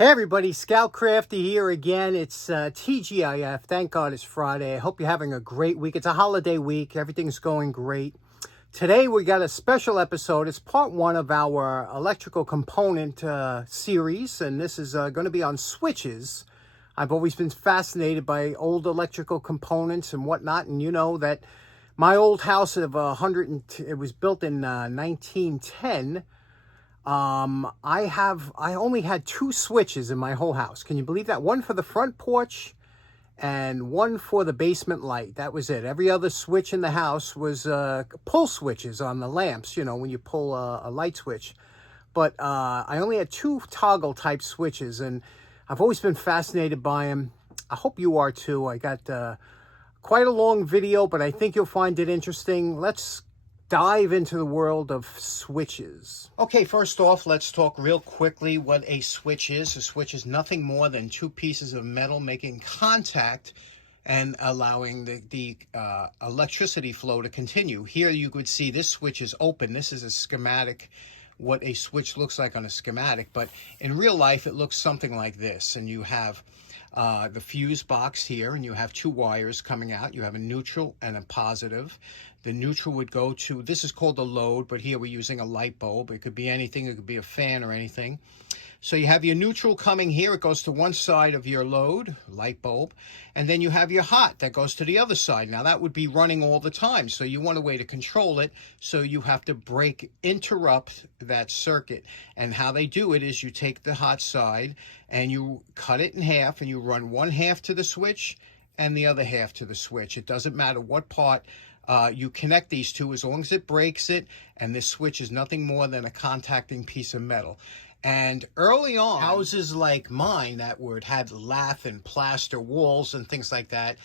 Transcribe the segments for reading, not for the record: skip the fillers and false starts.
Hey everybody, Scout Crafty here again. It's TGIF. Thank God it's Friday. I hope you're having a great week. It's a holiday week. Everything's going great. Today we got a special episode. It's part one of our electrical component series, and this is going to be on switches. I've always been fascinated by old electrical components and whatnot, and you know that my old house of it was built in 1910. I only had two switches in my whole house. Can you believe that? One for the front porch and one for the basement light. That was it. Every other switch in the house was pull switches on the lamps, you know, when you pull a light switch. But I only had two toggle type switches, and I've always been fascinated by them. I hope you are too. I got quite a long video, but I think you'll find it interesting. Let's dive into the world of switches. Okay, first off, let's talk real quickly what a switch is. A switch is nothing more than two pieces of metal making contact and allowing the electricity flow to continue. Here you could see this switch is open. This is a schematic, what a switch looks like on a schematic, but in real life it looks something like this. And you have the fuse box here, and you have two wires coming out. You have a neutral and a positive. The neutral would go to, this is called a load, but here we're using a light bulb. It could be anything. It could be a fan or anything. So you have your neutral coming here. It goes to one side of your load, light bulb, and then you have your hot that goes to the other side. Now that would be running all the time, so you want a way to control it, so you have to interrupt that circuit. And how they do it is you take the hot side and you cut it in half, and you run one half to the switch and the other half to the switch. It doesn't matter what part you connect these two, as long as it breaks it, and this switch is nothing more than a contacting piece of metal. And early on, houses like mine that had lath and plaster walls and things like that,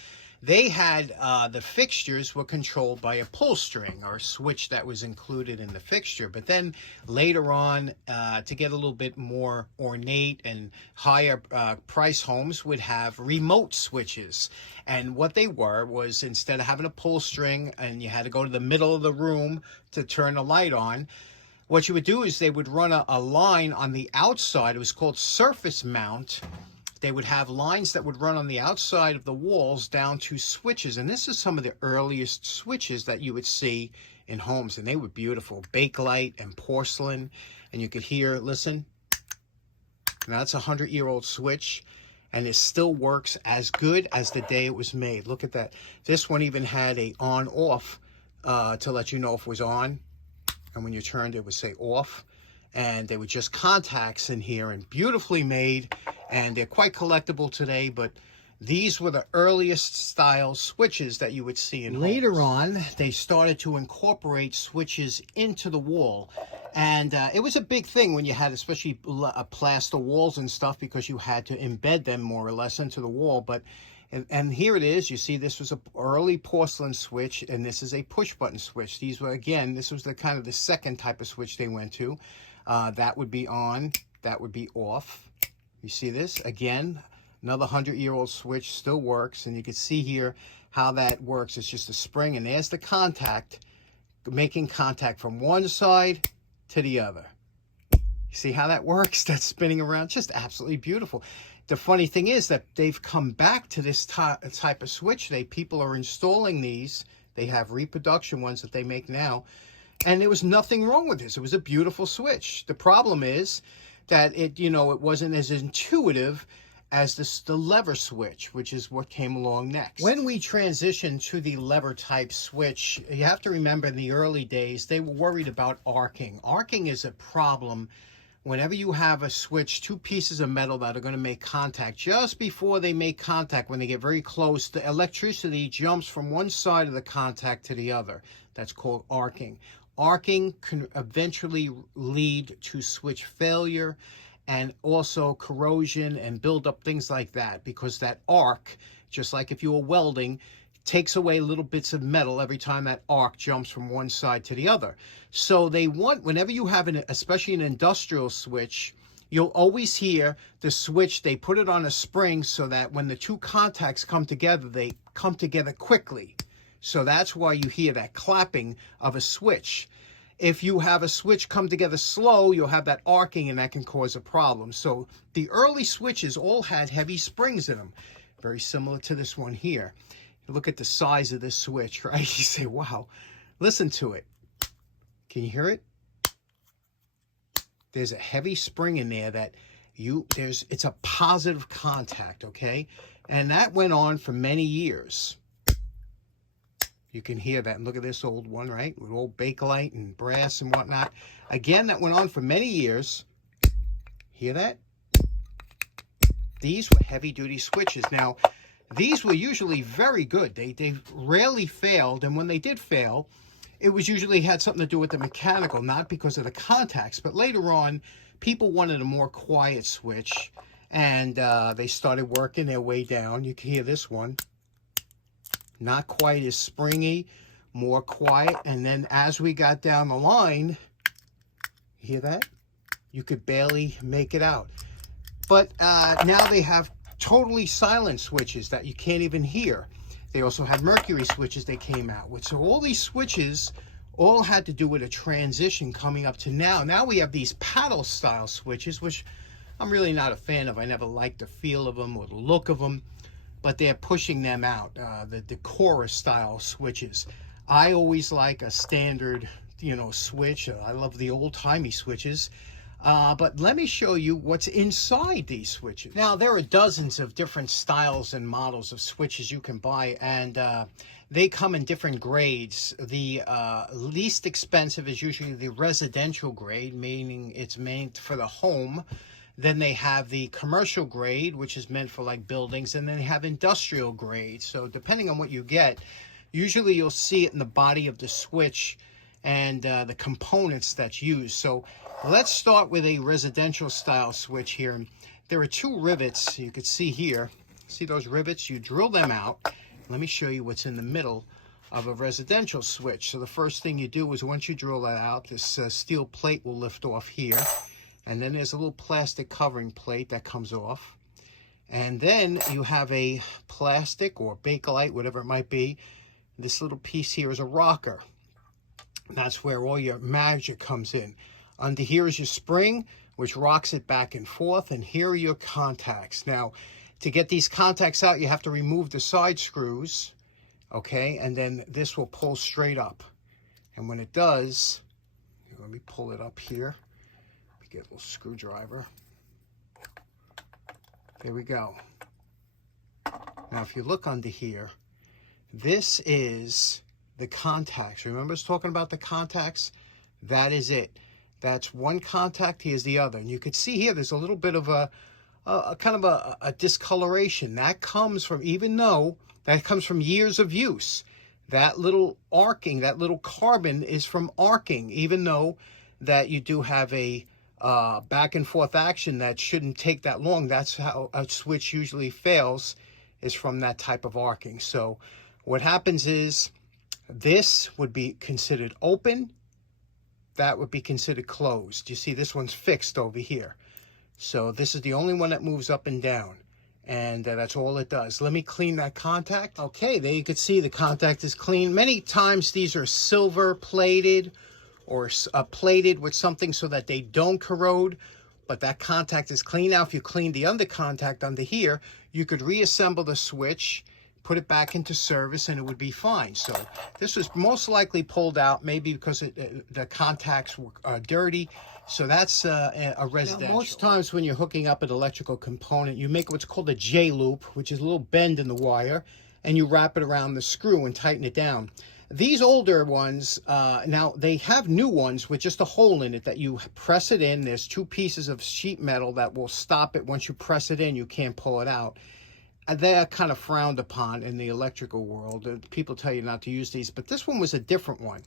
they had the fixtures were controlled by a pull string or a switch that was included in the fixture. But then later on, to get a little bit more ornate and higher price homes would have remote switches. And what they were was, instead of having a pull string and you had to go to the middle of the room to turn the light on, what you would do is they would run a line on the outside. It was called surface mount. They would have lines that would run on the outside of the walls down to switches. And this is some of the earliest switches that you would see in homes. And they were beautiful. Bakelite and porcelain. And you could hear, listen. Now that's a 100-year-old switch. And it still works as good as the day it was made. Look at that. This one even had a on-off to let you know if it was on. And when you turned, it would say off. And they were just contacts in here, and beautifully made. And they're quite collectible today, but these were the earliest style switches that you would see in homes. Later on, they started to incorporate switches into the wall. And it was a big thing when you had especially plaster walls and stuff, because you had to embed them more or less into the wall. But and here it is. You see, this was an early porcelain switch, and this is a push-button switch. These were, again, this was the kind of the second type of switch they went to. That would be on, that would be off. You see this? Again, another 100-year-old switch, still works. And you can see here how that works. It's just a spring, and there's the contact, making contact from one side to the other. You see how that works? That's spinning around. Just absolutely beautiful. The funny thing is that they've come back to this type of switch. People are installing these. They have reproduction ones that they make now. And there was nothing wrong with this. It was a beautiful switch. The problem is that it wasn't as intuitive as the lever switch, which is what came along next. When we transitioned to the lever type switch, you have to remember, in the early days, they were worried about arcing. Arcing is a problem. Whenever you have a switch, two pieces of metal that are going to make contact, just before they make contact, when they get very close, the electricity jumps from one side of the contact to the other. That's called arcing. Arcing can eventually lead to switch failure and also corrosion and build up, things like that, because that arc, just like if you were welding, takes away little bits of metal every time that arc jumps from one side to the other. So they want, whenever you have especially an industrial switch, you'll always hear the switch, they put it on a spring so that when the two contacts come together, they come together quickly. So that's why you hear that clapping of a switch. If you have a switch come together slow, you'll have that arcing, and that can cause a problem. So the early switches all had heavy springs in them, very similar to this one here. You look at the size of this switch, right? You say, wow, listen to it. Can you hear it? There's a heavy spring in there that it's a positive contact, okay? And that went on for many years. You can hear that. And look at this old one, right? With old Bakelite and brass and whatnot. Again, that went on for many years. Hear that? These were heavy-duty switches. Now, these were usually very good. They rarely failed. And when they did fail, it was usually had something to do with the mechanical, not because of the contacts. But later on, people wanted a more quiet switch. And they started working their way down. You can hear this one. Not quite as springy, more quiet. And then as we got down the line, hear that? You could barely make it out. But now they have totally silent switches that you can't even hear. They also had mercury switches they came out with. So all these switches all had to do with a transition coming up to now. Now we have these paddle style switches, which I'm really not a fan of. I never liked the feel of them or the look of them. But they're pushing them out, the chorus style switches. I always like a standard, switch. I love the old-timey switches. But let me show you what's inside these switches. Now, there are dozens of different styles and models of switches you can buy, and they come in different grades. The least expensive is usually the residential grade, meaning it's meant for the home. Then they have the commercial grade, which is meant for like buildings, and then they have industrial grade. So depending on what you get, usually you'll see it in the body of the switch and the components that's used. So let's start with a residential style switch here. There are two rivets you could see here. See those rivets? You drill them out. Let me show you what's in the middle of a residential switch. So the first thing you do is once you drill that out, this steel plate will lift off here. And then there's a little plastic covering plate that comes off. And then you have a plastic or Bakelite, whatever it might be. This little piece here is a rocker. That's where all your magic comes in. Under here is your spring, which rocks it back and forth. And here are your contacts. Now, to get these contacts out, you have to remove the side screws. Okay, and then this will pull straight up. And when it does, let me pull it up here. Get a little screwdriver. There we go. Now, if you look under here, this is the contacts. Remember us talking about the contacts? That is it. That's one contact. Here's the other. And you can see here, there's a little bit of a kind of a discoloration. That comes from, even though that comes from years of use. That little arcing, that little carbon is from arcing, even though that you do have a back and forth action that shouldn't take that long. That's how a switch usually fails, is from that type of arcing. So what happens is this would be considered open. That would be considered closed. You see, this one's fixed over here. So this is the only one that moves up and down. And that's all it does. Let me clean that contact. Okay, there you can see the contact is clean. Many times these are silver plated or plated with something so that they don't corrode, but that contact is clean. Now, if you clean the under contact under here, you could reassemble the switch, put it back into service, and it would be fine. So this was most likely pulled out, maybe because the contacts were dirty. So that's a residential. Now, most times when you're hooking up an electrical component, you make what's called a J-loop, which is a little bend in the wire, and you wrap it around the screw and tighten it down. These older ones, now they have new ones with just a hole in it that you press it in. There's two pieces of sheet metal that will stop it. Once you press it in, you can't pull it out. They're kind of frowned upon in the electrical world. People tell you not to use these, but this one was a different one.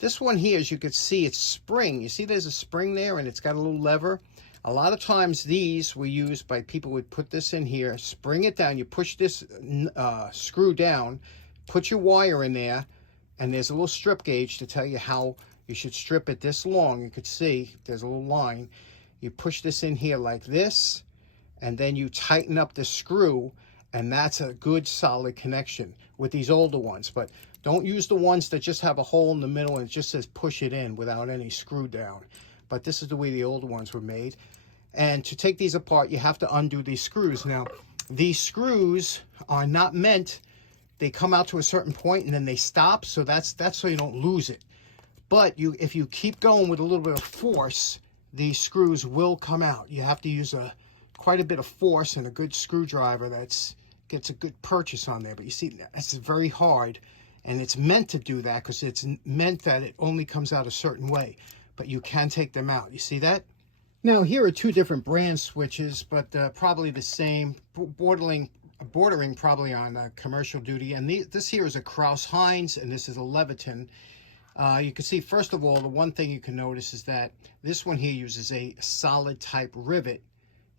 This one here, as you can see, it's spring. You see there's a spring there and it's got a little lever. A lot of times these were used by people who would put this in here, spring it down. You push this screw down, put your wire in there, and there's a little strip gauge to tell you how you should strip it this long. You could see there's a little line. You push this in here like this, and then you tighten up the screw, And that's a good solid connection with these older ones. But don't use the ones that just have a hole in the middle and it just says push it in without any screw down. But this is the way the older ones were made. And to take these apart, you have to undo these screws. Now, these screws are not meant, they come out to a certain point and then they stop. So that's so you don't lose it. But if you keep going with a little bit of force, these screws will come out. You have to use quite a bit of force and a good screwdriver gets a good purchase on there. But you see, that's very hard, and it's meant to do that because it's meant that it only comes out a certain way. But you can take them out. You see that? Now, here are two different brand switches, but probably the same, bordering probably on commercial duty. And this here is a Crouse-Hinds, and this is a Leviton. You can see, first of all, the one thing you can notice is that this one here uses a solid type rivet.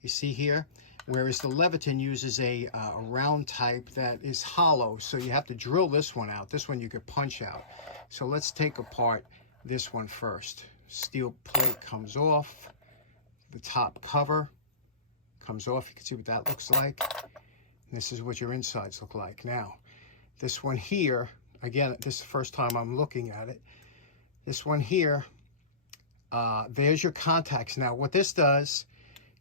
You see here? Whereas the Leviton uses a round type that is hollow. So you have to drill this one out. This one you could punch out. So let's take apart this one first. Steel plate comes off. The top cover comes off. You can see what that looks like. And this is what your insides look like. Now, this one here, again, this is the first time I'm looking at it. This one here, there's your contacts. Now, what this does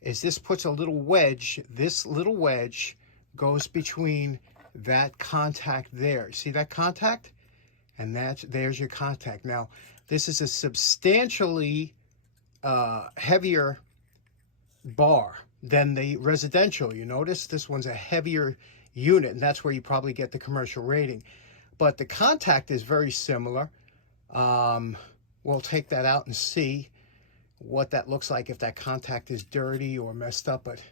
is this puts a little wedge. This little wedge goes between that contact there. See that contact? And there's your contact. Now, this is a substantially heavier bar than the residential. You notice this one's a heavier unit, and that's where you probably get the commercial rating. But the contact is very similar. We'll take that out and see what that looks like if that contact is dirty or messed up. But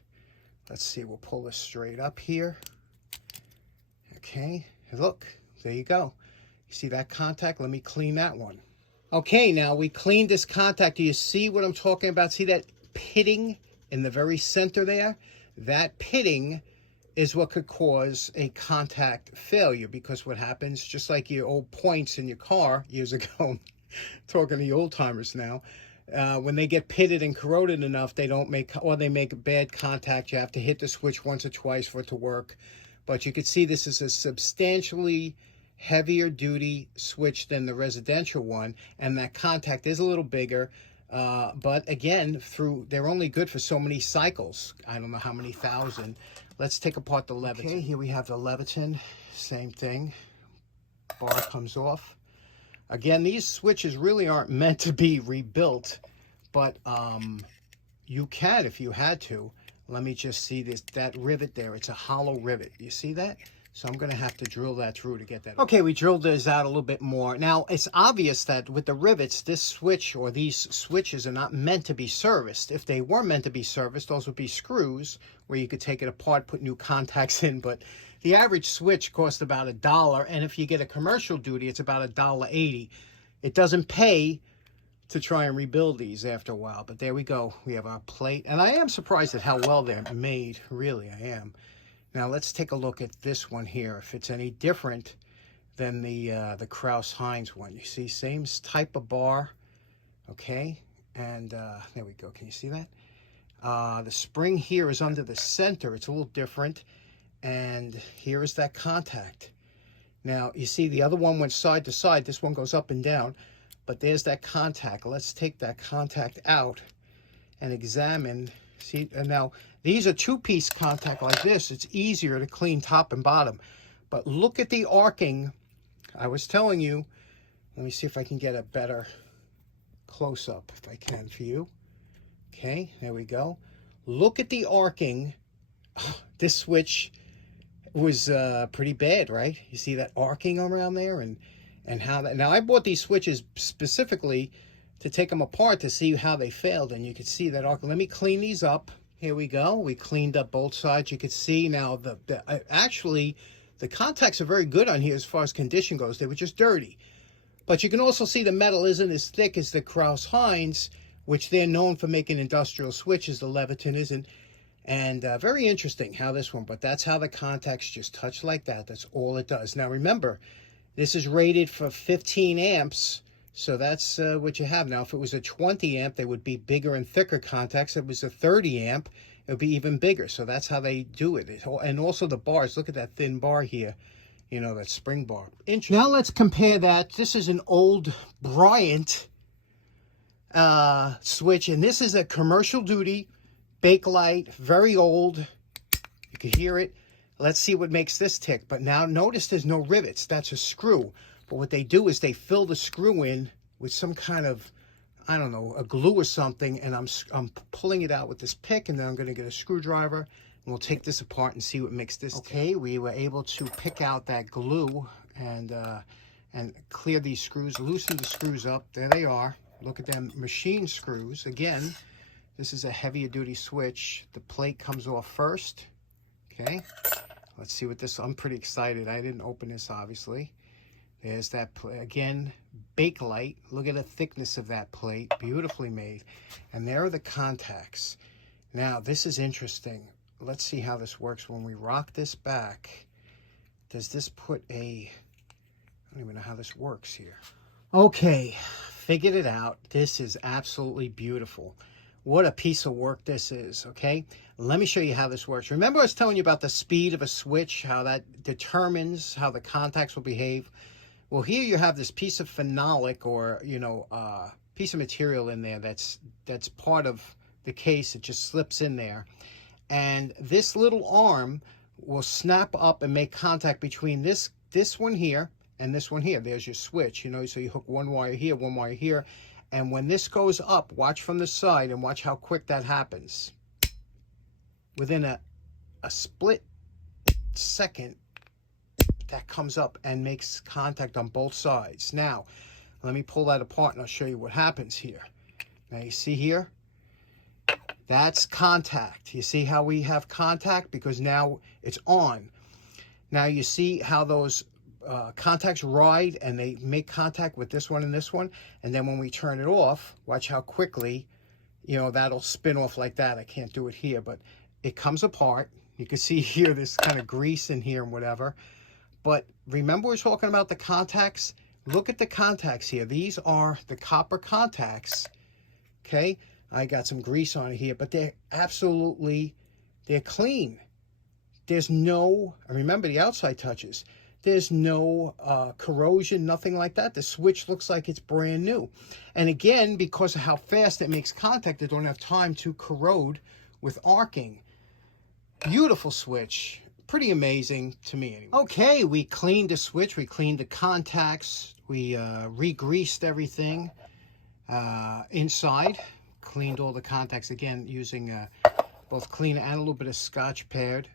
let's see, we'll pull this straight up here. Okay, look, there you go. You see that contact? Let me clean that one. Okay, now we cleaned this contact. Do you see what I'm talking about? See that pitting in the very center there? That pitting is what could cause a contact failure, because what happens, just like your old points in your car years ago, talking to the old timers now, when they get pitted and corroded enough, they make bad contact. You have to hit the switch once or twice for it to work. But you can see this is a substantially heavier duty switch than the residential one, and that contact is a little bigger. But again, they're only good for so many cycles. I don't know how many thousand. Let's take apart the Leviton. Okay, here we have the Leviton. Same thing. Bar comes off. Again, these switches really aren't meant to be rebuilt, but you can if you had to. Let me just see that rivet there. It's a hollow rivet. You see that? So I'm going to have to drill that through to get that. Okay, we drilled this out a little bit more. Now, it's obvious that with the rivets, this switch or these switches are not meant to be serviced. If they were meant to be serviced, those would be screws where you could take it apart, put new contacts in. But the average switch costs about $1, and if you get a commercial duty, it's about $1.80. It doesn't pay to try and rebuild these after a while. But there we go. We have our plate. And I am surprised at how well they're made. Really, I am. Now let's take a look at this one here, if it's any different than the Crouse-Hinds one. You see, same type of bar, okay? And there we go. Can you see that? The spring here is under the center. It's a little different. And here is that contact. Now, you see the other one went side to side. This one goes up and down. But there's that contact. Let's take that contact out and examine. See, and now these are two-piece contact like this. It's easier to clean top and bottom. But look at the arcing. I was telling you. Let me see if I can get a better close-up, if I can, for you. Okay, there we go. Look at the arcing. This switch was pretty bad, right? You see that arcing around there, and how that. Now, I bought these switches specifically to take them apart to see how they failed, and you can see that arc. Let me clean these up. Here we go. We cleaned up both sides. You can see now actually the contacts are very good on here as far as condition goes. They were just dirty. But you can also see the metal isn't as thick as the Crouse-Hinds, which they're known for making industrial switches. The Leviton isn't. And very interesting how this one, but that's how the contacts just touch like that. That's all it does. Now remember, this is rated for 15 amps. So that's what you have. Now, if it was a 20 amp, they would be bigger and thicker contacts. If it was a 30 amp, it'll be even bigger. So that's how they do it. And also the bars, look at that thin bar here, you know, that spring bar. Interesting. Now let's compare that. This is an old Bryant switch, and this is a commercial duty Bakelite, very old. You can hear it. Let's see what makes this tick. But now notice there's no rivets. That's a screw. But what they do is they fill the screw in with some kind of, I don't know, a glue or something, and I'm pulling it out with this pick, and then I'm going to get a screwdriver, and we'll take this apart and see what makes this tick. Okay, we were able to pick out that glue and clear these screws, loosen the screws up. There they are. Look at them machine screws. Again, this is a heavier duty switch. The plate comes off first. Okay, let's see what this, I'm pretty excited. I didn't open this, obviously. There's that, again, Bakelite. Look at the thickness of that plate, beautifully made. And there are the contacts. Now, this is interesting. Let's see how this works. When we rock this back, does this put a, I don't even know how this works here. Okay, figured it out. This is absolutely beautiful. What a piece of work this is, okay? Let me show you how this works. Remember I was telling you about the speed of a switch, how that determines how the contacts will behave? Well, here you have this piece of phenolic, or, you know, piece of material in there that's part of the case. It just slips in there. And this little arm will snap up and make contact between this one here and this one here. There's your switch, you know, so you hook one wire here, one wire here. And when this goes up, watch from the side and watch how quick that happens. Within a split second, that comes up and makes contact on both sides. Now, let me pull that apart and I'll show you what happens here. Now, you see here? That's contact. You see how we have contact? Because now it's on. Now, you see how those contacts ride and they make contact with this one and this one, and then when we turn it off, watch how quickly, you know, that'll spin off like that. I can't do it here, but it comes apart. You can see here this kind of grease in here and whatever. But remember we're talking about the contacts? Look at the contacts here. These are the copper contacts. Okay, I got some grease on it here, but they're absolutely, they're clean. There's no, remember the outside touches. There's no corrosion, nothing like that. The switch looks like it's brand new. And again, because of how fast it makes contact, they don't have time to corrode with arcing. Beautiful switch. Pretty amazing to me anyway. Okay, we cleaned the switch. We cleaned the contacts. We re-greased everything inside. Cleaned all the contacts again using both clean and a little bit of Scotch-Brite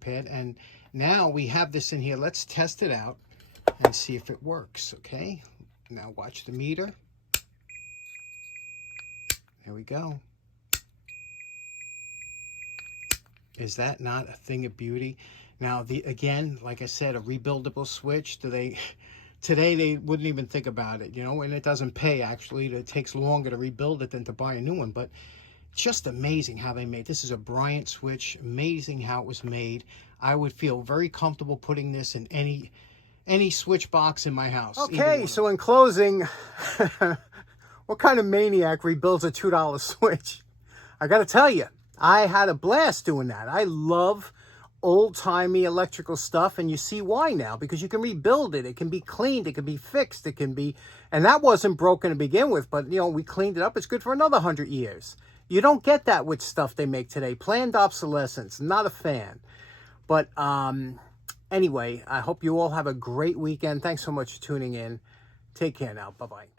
pad. And now we have this in here. Let's test it out and see if it works, okay? Now watch the meter. There we go. Is that not a thing of beauty? Now, again, like I said, a rebuildable switch. Today they wouldn't even think about it, you know, and it doesn't pay, actually. It takes longer to rebuild it than to buy a new one, but just amazing how they made. This is a Bryant switch. Amazing how it was made. I would feel very comfortable putting this in any switch box in my house. Okay, so in closing, what kind of maniac rebuilds a $2 switch? I got to tell you, I had a blast doing that. I love old-timey electrical stuff, and you see why now, because you can rebuild it. It can be cleaned, it can be fixed, it can be, and that wasn't broken to begin with, but, you know, we cleaned it up. It's good for another 100 years. You don't get that with stuff they make today. Planned obsolescence, not a fan. But anyway, I hope you all have a great weekend. Thanks so much for tuning in. Take care now. Bye-bye.